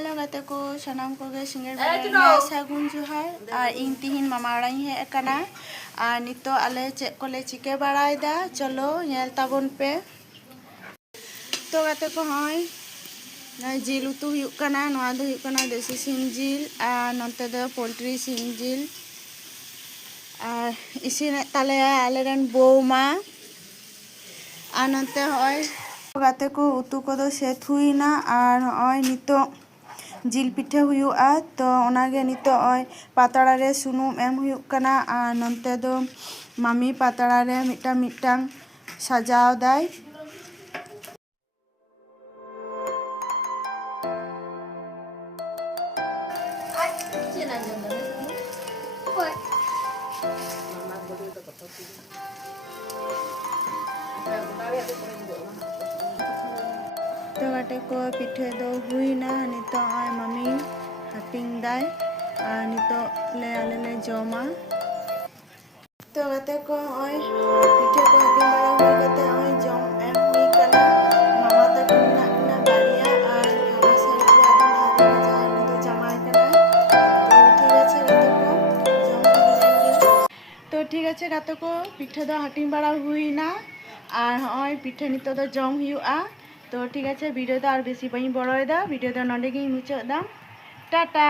Hello गाते को सनाम को गे सिंगर बेला सागुन जुहार और इन तिहिन मामा ओड़ा हे एकना और नितो आले चेक कोले चिके बड़ाई दा चलो नेल ताबन पे तो गाते को हय जिल उतु हुयुक कना नोआ दो हुयुक कना देसी सिम जिल और नोते दो पोल्ट्री सिम जिल और इसिन ताले आले रन बौमा और नोते हय गाते को उतु को दो सेट हुईना और हय नितो जिल पिठा हुयुआ तो ओनागे नितो ओय पातड़ा रे सुनुम एम हुयुक कना और नोते दो मामी पातड़ा रे मिटांग मिटांग साजाव दाय तो गाटे को पिठे दो हुईना नितो आय मम्मी हटिंग दाय और नितो ले आले ले जोमा तो गाते को आय पिठे को हटिंग बड़ा हुई गाते आय जोम एम हुई कना मामा तक ना ना बाड़िया और हवा साइड रे आदम धारे जाय नितो जमाय कना तो ठीक আছে गाते को जोम हुई तो ठीक আছে गाते को पिठे दो हटिंग बड़ा हुईना और आय पिठे नितो दो जोम हुयुआ तो ठीक है वीडियो तो और बेसी बड़ी बड़ोदा वीडियो तो नोडे मुचादा टाटा।